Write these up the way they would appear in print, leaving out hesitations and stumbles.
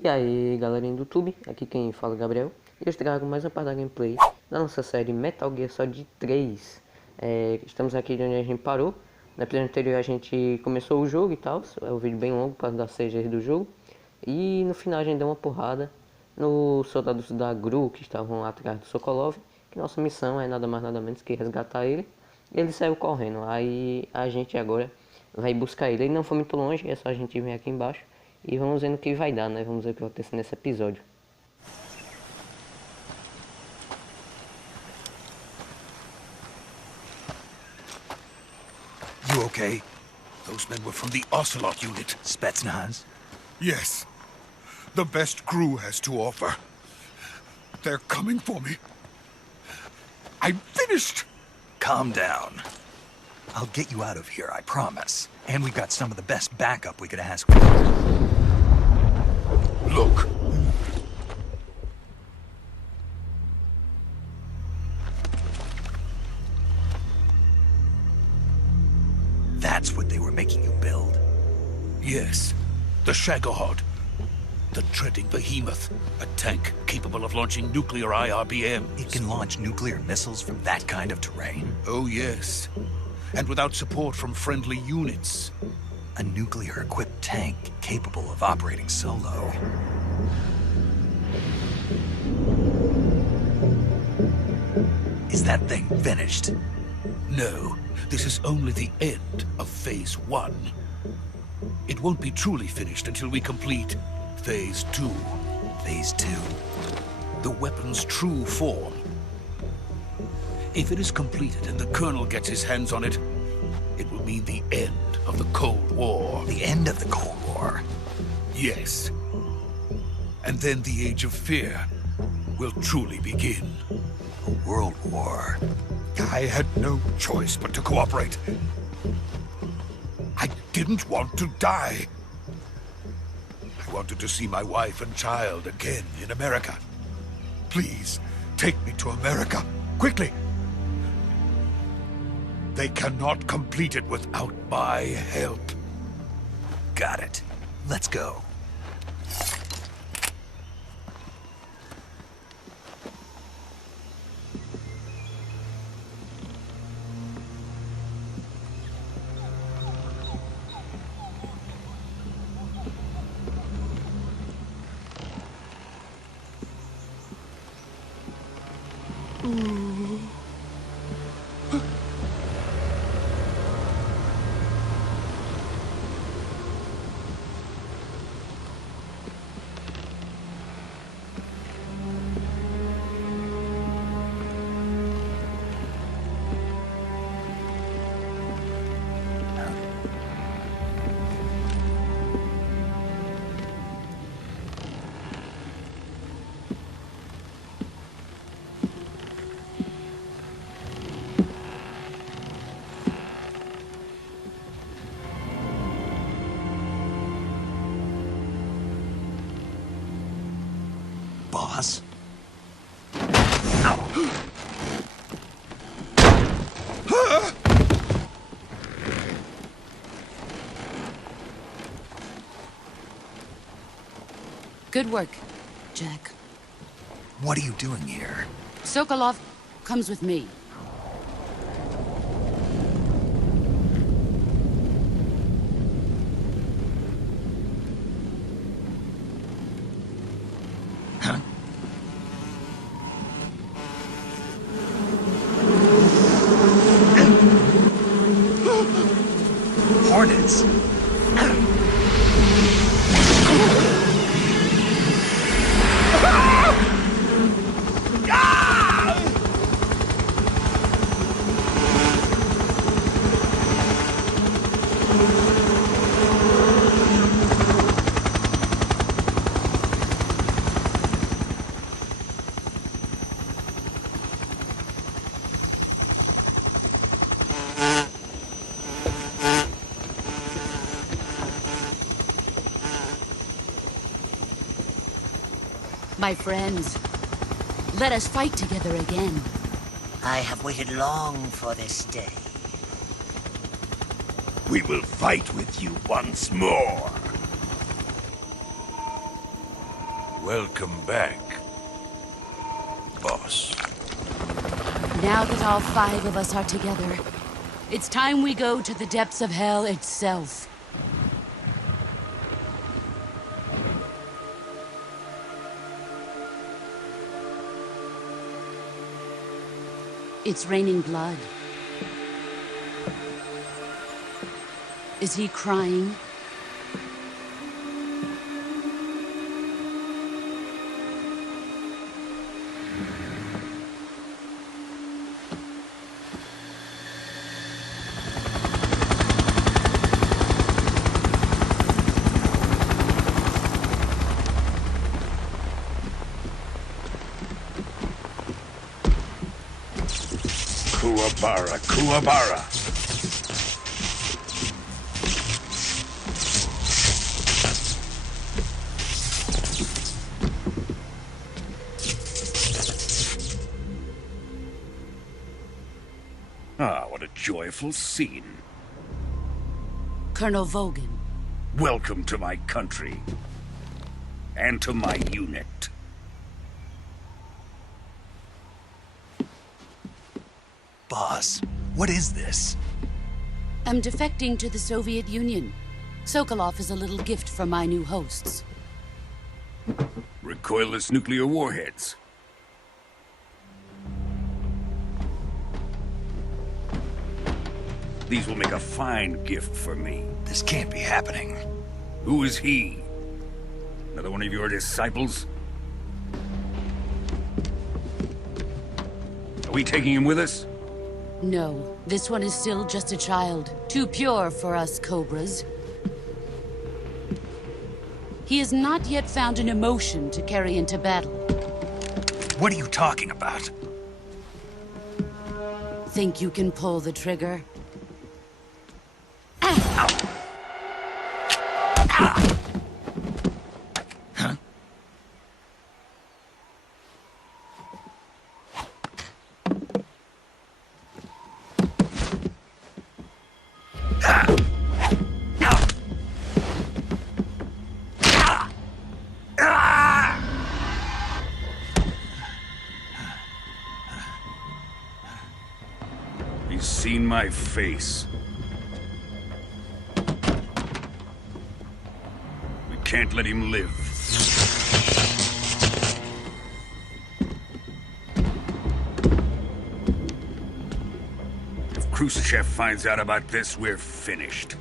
E aí galerinha do YouTube, aqui quem fala Gabriel. E eu trago mais uma parte da gameplay da nossa série Metal Gear Solid 3. Estamos aqui de onde a gente parou. No episódio anterior a gente começou o jogo e tal. É um vídeo bem longo por causa das CGs do jogo. E no final a gente deu uma porrada nos soldados da GRU que estavam atrás do Sokolov. Que nossa missão é nada mais nada menos que resgatar ele. E ele saiu correndo. Aí a gente agora vai buscar ele. Ele não foi muito longe, é só a gente vir aqui embaixo. E vamos ver no que vai dar, né? Vamos ver o que vai acontecer nesse episódio. You okay? Those men were from the Ocelot unit. Spetsnaz? Yes. The best crew has to offer. They're coming for me. I'm finished! Calm down. I'll get you out of here, I promise. And we've got some of the best backup we could ask for. Look. That's what they were making you build? Yes. The Shagohod. The treading behemoth. A tank capable of launching nuclear IRBMs. It can launch nuclear missiles from that kind of terrain? Oh, yes. And without support from friendly units. A nuclear-equipped tank capable of operating solo. Is that thing finished? No, this is only the end of Phase 1. It won't be truly finished until we complete Phase 2. Phase 2? The weapon's true form. If it is completed and the Colonel gets his hands on it, it will mean the end of the Cold War. The end of the Cold War? Yes. And then the Age of Fear will truly begin. A world war. I had no choice but to cooperate. I didn't want to die. I wanted to see my wife and child again in America. Please, take me to America, quickly. They cannot complete it without my help. Got it. Let's go. Boss? Good work, Jack. What are you doing here? Sokolov comes with me. Huh? Hornets? My friends, let us fight together again. I have waited long for this day. We will fight with you once more. Welcome back, boss. Now that all 5 of us are together, it's time we go to the depths of hell itself. It's raining blood. Is he crying? Kuwabara, Kuwabara. Ah, what a joyful scene. Colonel Vogan. Welcome to my country. And to my unit. Boss, what is this? I'm defecting to the Soviet Union. Sokolov is a little gift from my new hosts. Recoilless nuclear warheads. These will make a fine gift for me. This can't be happening. Who is he? Another one of your disciples? Are we taking him with us? No, this one is still just a child. Too pure for us Cobras. He has not yet found an emotion to carry into battle. What are you talking about? Think you can pull the trigger? He's seen my face. We can't let him live. If Khrushchev finds out about this, we're finished.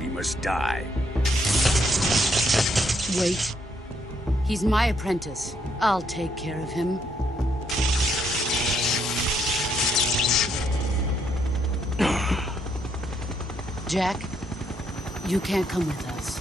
He must die. Wait. He's my apprentice. I'll take care of him. Jack, you can't come with us.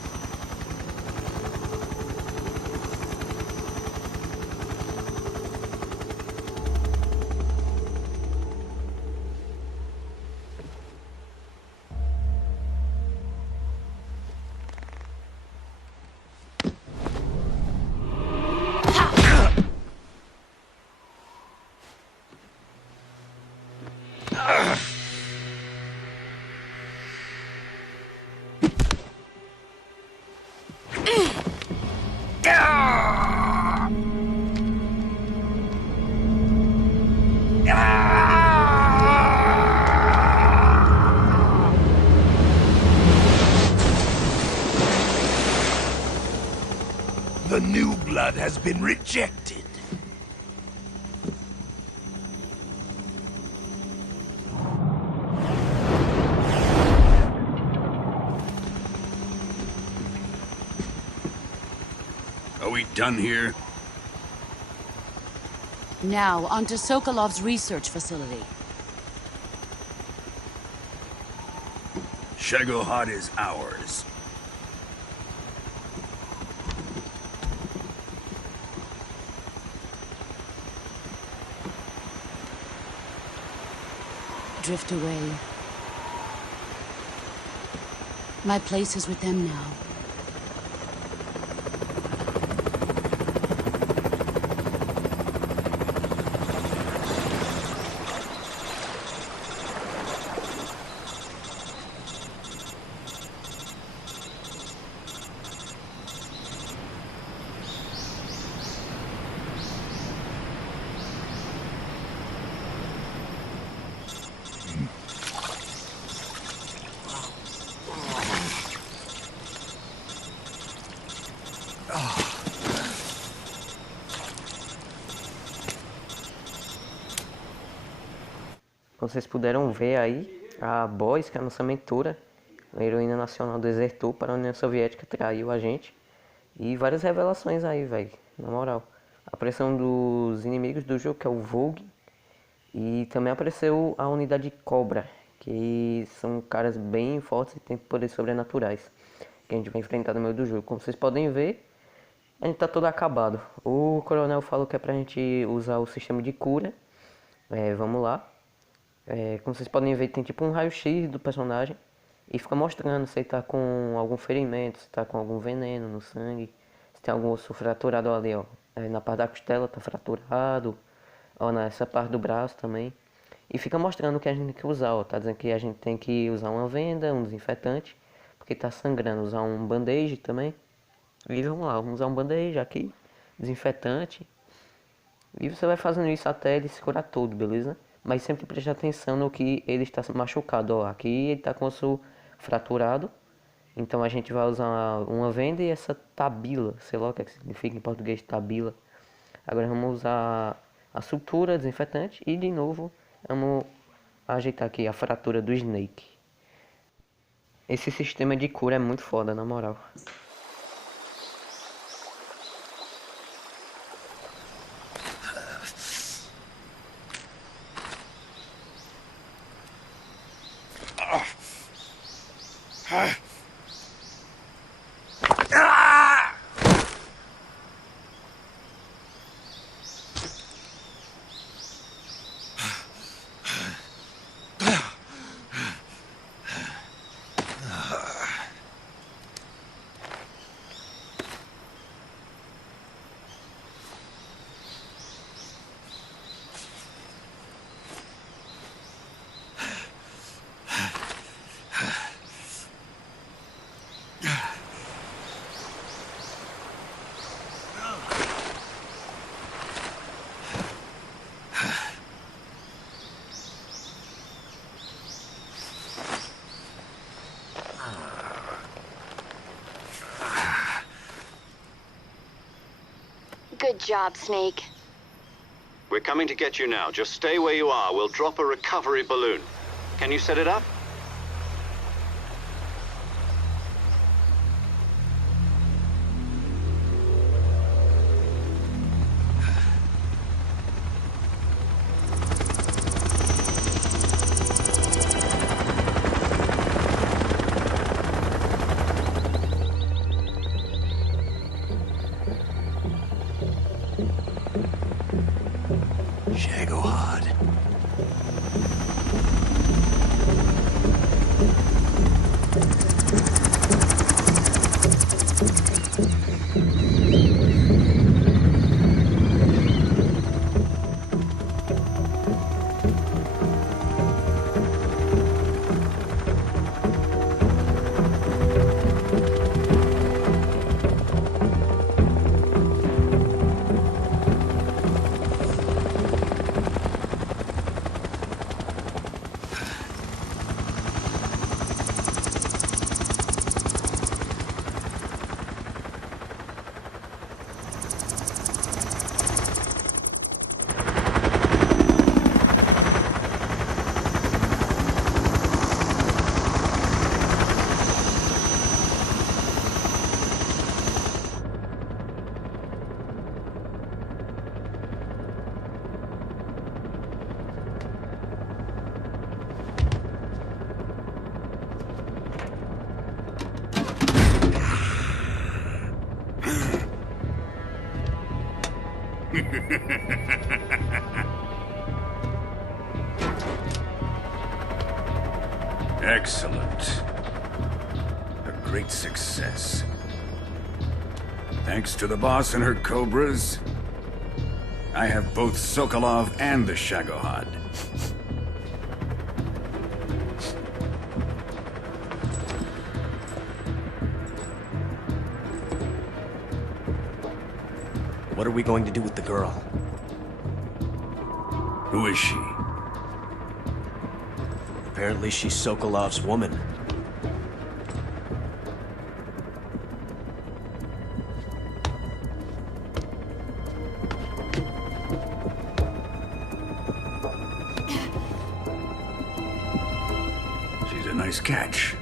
The new blood has been rejected. Are we done here? Now, onto Sokolov's research facility. Shagohod is ours. Drift away. My place is with them now. Como vocês puderam ver aí, a Boys, que é a nossa mentora, a heroína nacional, desertou para a União Soviética, traiu a gente. E várias revelações aí, velho, na moral. A pressão dos inimigos do jogo, que é o Vogue. E também apareceu a unidade Cobra, que são caras bem fortes e têm poderes sobrenaturais, que a gente vai enfrentar no meio do jogo. Como vocês podem ver, a gente tá todo acabado. O coronel falou que é pra gente usar o sistema de cura. Vamos lá. Como vocês podem ver, tem tipo um raio-x do personagem e fica mostrando se ele tá com algum ferimento, se tá com algum veneno no sangue, se tem algum osso fraturado ali, ó. Na parte da costela tá fraturado, ó, nessa parte do braço também. E fica mostrando o que a gente tem que usar, ó. Tá dizendo que a gente tem que usar uma venda, um desinfetante, porque tá sangrando, usar um band-aid também. E vamos lá, vamos usar um band-aid aqui, desinfetante. E você vai fazendo isso até ele se curar todo, beleza? Mas sempre preste atenção no que ele está machucado, ó. Aqui ele está com o osso fraturado. Então a gente vai usar uma venda e essa tabila, sei lá o que, é que significa em português tabila. Agora vamos usar a sutura, desinfetante e de novo vamos ajeitar aqui a fratura do Snake. Esse sistema de cura é muito foda, na moral. Good job, Snake. We're coming to get you now. Just stay where you are. We'll drop a recovery balloon. Can you set it up? Excellent. A great success. Thanks to the boss and her cobras, I have both Sokolov and the Shagohod. What are we going to do with the girl? Who is she? Apparently she's Sokolov's woman. She's a nice catch.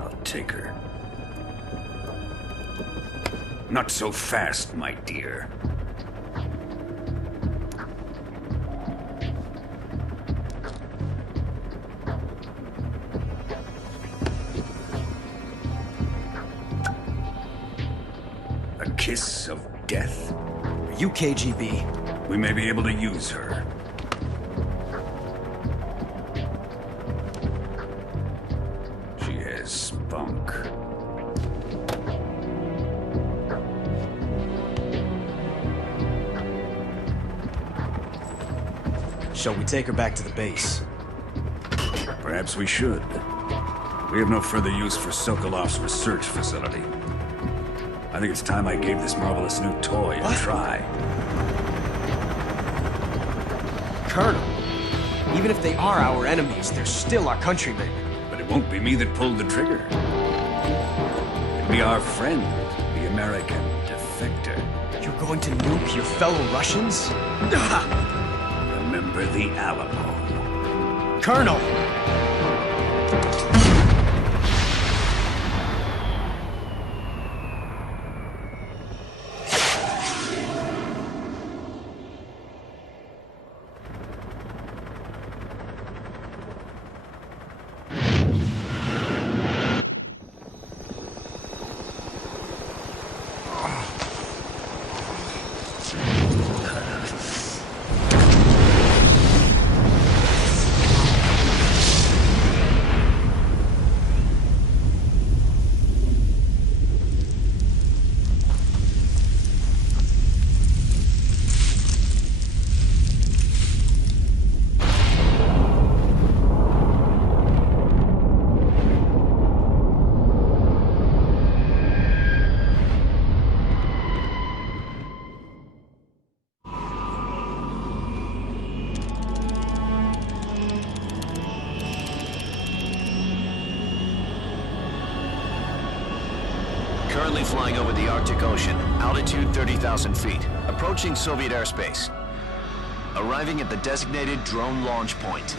I'll take her. Not so fast, my dear. A kiss of death. Are you KGB? We may be able to use her. She has spunk. Shall we take her back to the base? Perhaps we should. We have no further use for Sokolov's research facility. I think it's time I gave this marvelous new toy a try. Colonel, even if they are our enemies, they're still our countrymen. But it won't be me that pulled the trigger. It'll be our friend, the American defector. You're going to nuke your fellow Russians? Remember the Alamo. Colonel! Currently flying over the Arctic Ocean, altitude 30,000 feet, approaching Soviet airspace. Arriving at the designated drone launch point.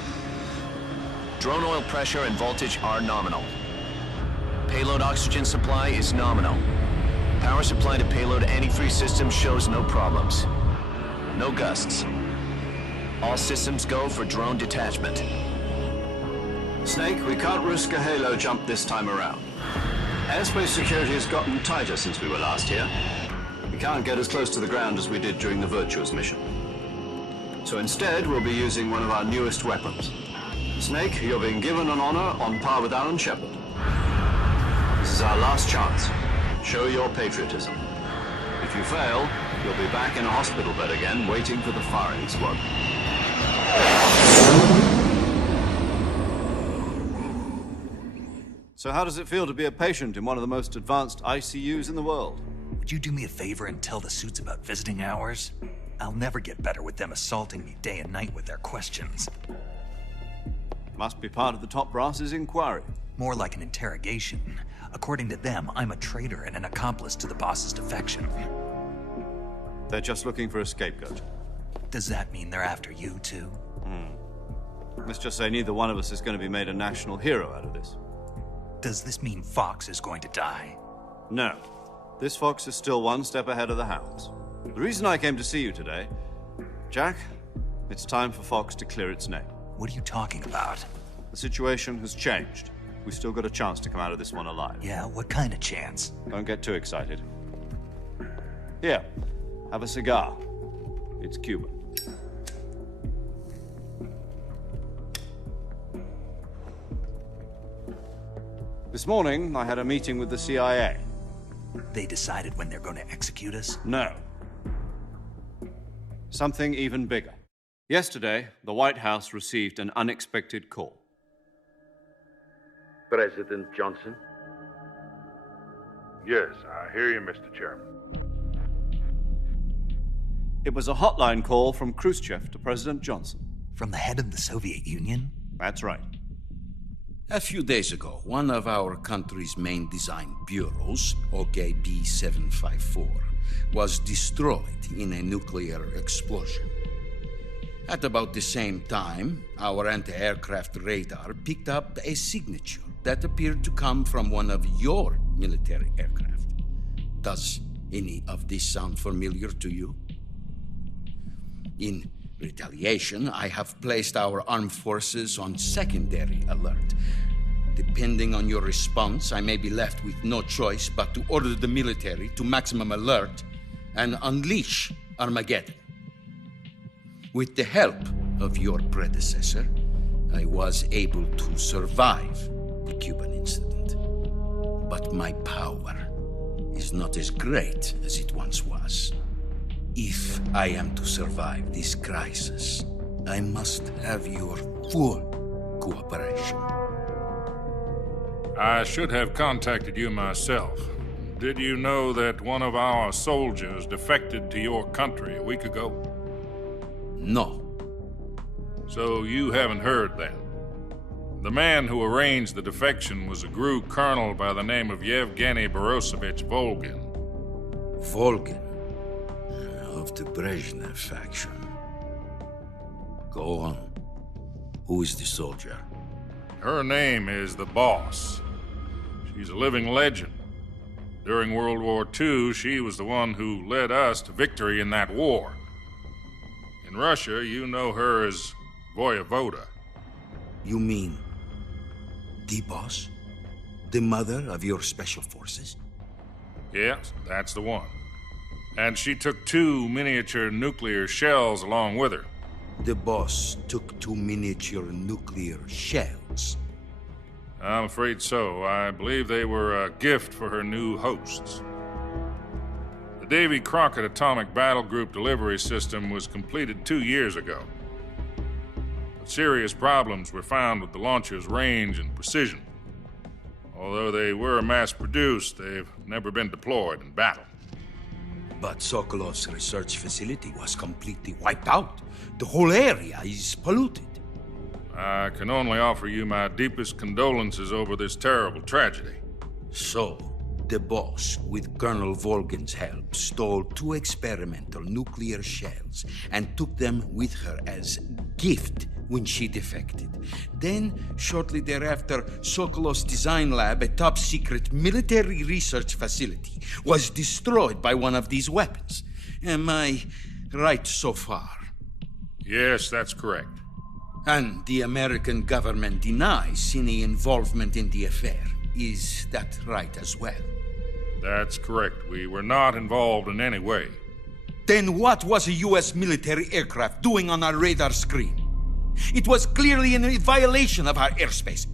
Drone oil pressure and voltage are nominal. Payload oxygen supply is nominal. Power supply to payload antifreeze system shows no problems. No gusts. All systems go for drone detachment. Snake, we can't risk a halo jump this time around. Airspace security has gotten tighter since we were last here. We can't get as close to the ground as we did during the Virtuous mission. So instead, we'll be using one of our newest weapons. Snake, you're being given an honor on par with Alan Shepard. This is our last chance. Show your patriotism. If you fail, you'll be back in a hospital bed again, waiting for the firing squad. So how does it feel to be a patient in one of the most advanced ICUs in the world? Would you do me a favor and tell the suits about visiting hours? I'll never get better with them assaulting me day and night with their questions. Must be part of the top brass's inquiry. More like an interrogation. According to them, I'm a traitor and an accomplice to the boss's defection. They're just looking for a scapegoat. Does that mean they're after you, too? Let's just say neither one of us is going to be made a national hero out of this. Does this mean Fox is going to die? No. This fox is still one step ahead of the hounds. The reason I came to see you today, Jack, it's time for Fox to clear its name. What are you talking about? The situation has changed. We've still got a chance to come out of this one alive. Yeah, what kind of chance? Don't get too excited. Here, have a cigar. It's Cuban. This morning, I had a meeting with the CIA. They decided when they're going to execute us? No. Something even bigger. Yesterday, the White House received an unexpected call. President Johnson? Yes, I hear you, Mr. Chairman. It was a hotline call from Khrushchev to President Johnson. From the head of the Soviet Union? That's right. A few days ago, one of our country's main design bureaus, OKB 754, was destroyed in a nuclear explosion. At about the same time, our anti-aircraft radar picked up a signature that appeared to come from one of your military aircraft. Does any of this sound familiar to you? In retaliation, I have placed our armed forces on secondary alert. Depending on your response, I may be left with no choice but to order the military to maximum alert and unleash Armageddon. With the help of your predecessor, I was able to survive the Cuban incident. But my power is not as great as it once was. If I am to survive this crisis, I must have your full cooperation. I should have contacted you myself. Did you know that one of our soldiers defected to your country a week ago? No. So you haven't heard then. The man who arranged the defection was a GRU colonel by the name of Yevgeny Borisovich Volgin. Volgin? Of the Brezhnev faction. Go on. Who is the soldier? Her name is the Boss. She's a living legend. During World War II, she was the one who led us to victory in that war. In Russia, you know her as Voyevoda. You mean the Boss? The mother of your special forces? Yes, that's the one. And she took 2 miniature nuclear shells along with her. The Boss took 2 miniature nuclear shells? I'm afraid so. I believe they were a gift for her new hosts. The Davy Crockett Atomic Battle Group delivery system was completed 2 years ago. But serious problems were found with the launcher's range and precision. Although they were mass-produced, they've never been deployed in battle. But Sokolov's research facility was completely wiped out. The whole area is polluted. I can only offer you my deepest condolences over this terrible tragedy. So, the Boss, with Colonel Volgin's help, stole 2 experimental nuclear shells and took them with her as gift when she defected. Then, shortly thereafter, Sokolov's design lab, a top-secret military research facility, was destroyed by one of these weapons. Am I right so far? Yes, that's correct. And the American government denies any involvement in the affair. Is that right as well? That's correct. We were not involved in any way. Then what was a U.S. military aircraft doing on our radar screen? It was clearly in violation of our airspace.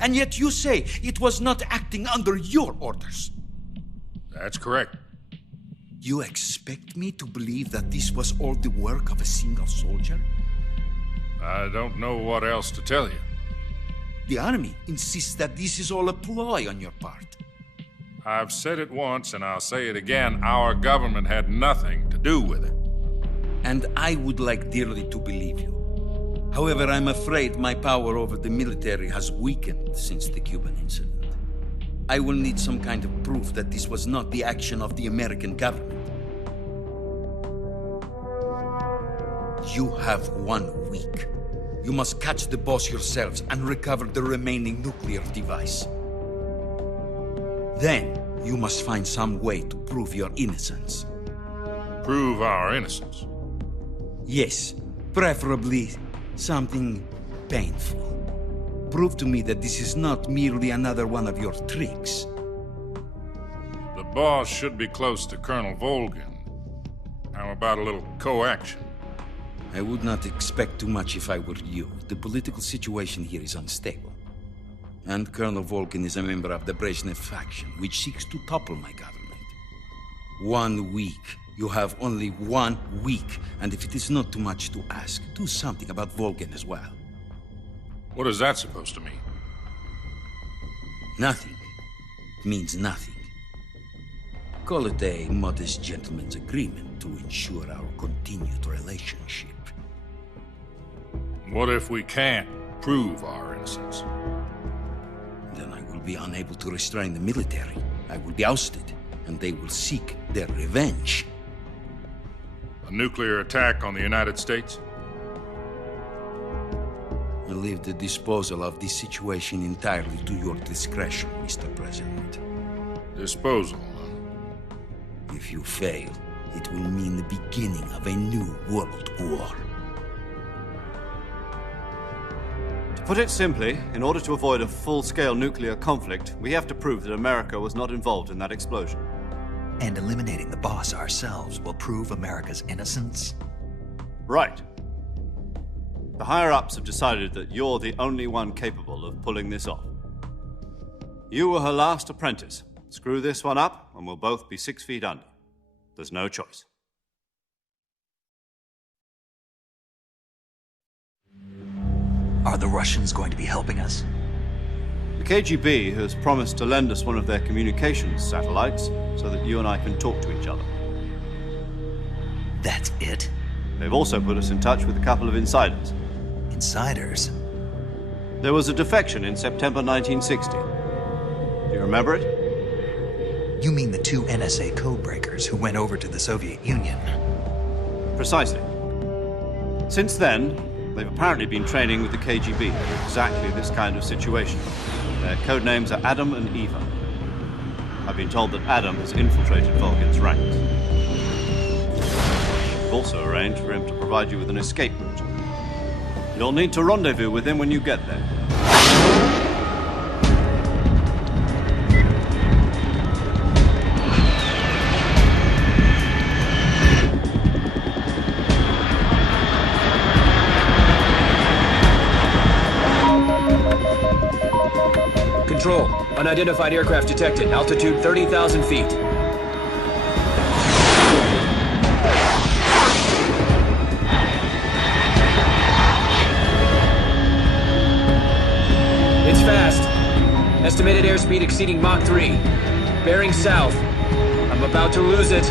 And yet you say it was not acting under your orders. That's correct. You expect me to believe that this was all the work of a single soldier? I don't know what else to tell you. The Army insists that this is all a ploy on your part. I've said it once and I'll say it again. Our government had nothing to do with it. And I would like dearly to believe you. However, I'm afraid my power over the military has weakened since the Cuban incident. I will need some kind of proof that this was not the action of the American government. You have 1 week. You must catch the Boss yourselves and recover the remaining nuclear device. Then, you must find some way to prove your innocence. Prove our innocence? Yes, preferably something painful. Prove to me that this is not merely another one of your tricks. The Boss should be close to Colonel Volgin. How about a little coaction? I would not expect too much if I were you. The political situation here is unstable. And Colonel Volgin is a member of the Brezhnev faction, which seeks to topple my government. 1 week. You have only 1 week. And if it is not too much to ask, do something about Volgin as well. What is that supposed to mean? Nothing. It means nothing. Call it a modest gentleman's agreement to ensure our continued relationship. What if we can't prove our innocence? Then I will be unable to restrain the military. I will be ousted, and they will seek their revenge. A nuclear attack on the United States? I leave the disposal of this situation entirely to your discretion, Mr. President. Disposal, If you fail, it will mean the beginning of a new world war. To put it simply, in order to avoid a full-scale nuclear conflict, we have to prove that America was not involved in that explosion. And eliminating the boss ourselves will prove America's innocence? Right. The higher-ups have decided that you're the only one capable of pulling this off. You were her last apprentice. Screw this one up, and we'll both be 6 feet under. There's no choice. Are the Russians going to be helping us? The KGB has promised to lend us one of their communications satellites so that you and I can talk to each other. That's it? They've also put us in touch with a couple of insiders. Insiders? There was a defection in September 1960. Do you remember it? You mean the 2 NSA codebreakers who went over to the Soviet Union? Precisely. Since then, they've apparently been training with the KGB for exactly this kind of situation. Their code names are Adam and Eva. I've been told that Adam has infiltrated Volgin's ranks. We've also arranged for him to provide you with an escape route. You'll need to rendezvous with him when you get there. Control. Unidentified aircraft detected. Altitude 30,000 feet. It's fast. Estimated airspeed exceeding Mach 3. Bearing south. I'm about to lose it.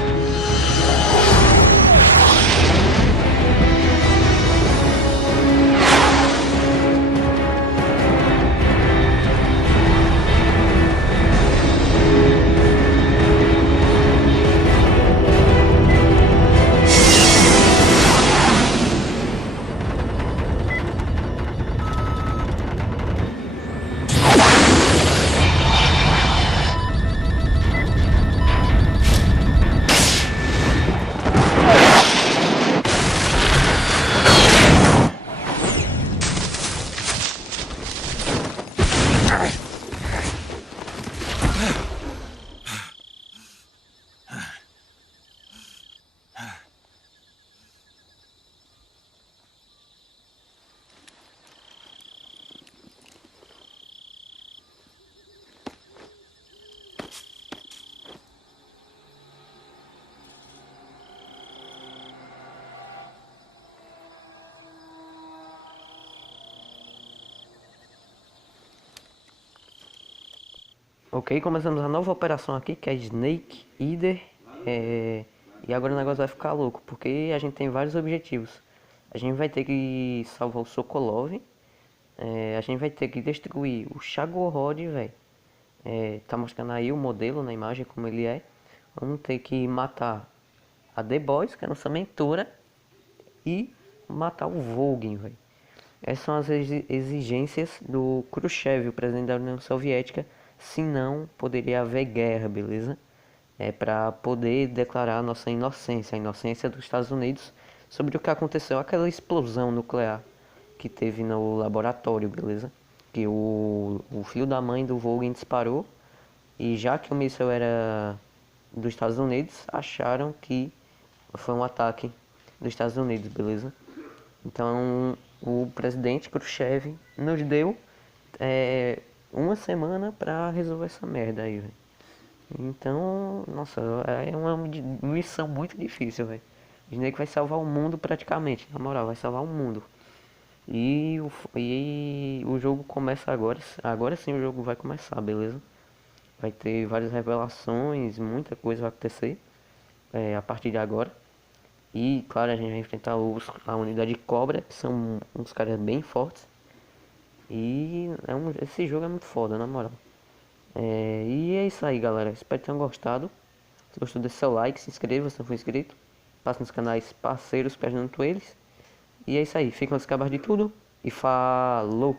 Ok, começamos a nova operação aqui, que é Snake Eater. E agora o negócio vai ficar louco, porque a gente tem vários objetivos. A gente vai ter que salvar o Sokolov. A gente vai ter que destruir o Xrecord, velho. Tá mostrando aí o modelo na imagem, como ele é. Vamos ter que matar a The Boys, que é a nossa mentora. E matar o Volgin, velho. Essas são as exigências do Khrushchev, o presidente da União Soviética. Senão poderia haver guerra, beleza? Para poder declarar a nossa inocência, a inocência dos Estados Unidos sobre o que aconteceu, aquela explosão nuclear que teve no laboratório, beleza? Que o filho da mãe do Volgin disparou, e já que o míssil era dos Estados Unidos, acharam que foi um ataque dos Estados Unidos, beleza? Então o presidente Khrushchev nos deu uma semana pra resolver essa merda aí, velho. Então, nossa, é uma missão muito difícil, velho. O Snake vai salvar o mundo praticamente, na moral, vai salvar o mundo. E o jogo começa agora. Agora sim o jogo vai começar, beleza? Vai ter várias revelações, muita coisa vai acontecer a partir de agora. E claro, a gente vai enfrentar a unidade Cobra, que são uns caras bem fortes. E esse jogo é muito foda, na moral. E é isso aí, galera. Espero que tenham gostado. Se gostou, deixe seu like, se inscreva se não for inscrito. Passe nos canais parceiros, muito eles. E é isso aí. Ficam as cabas de tudo. e falou!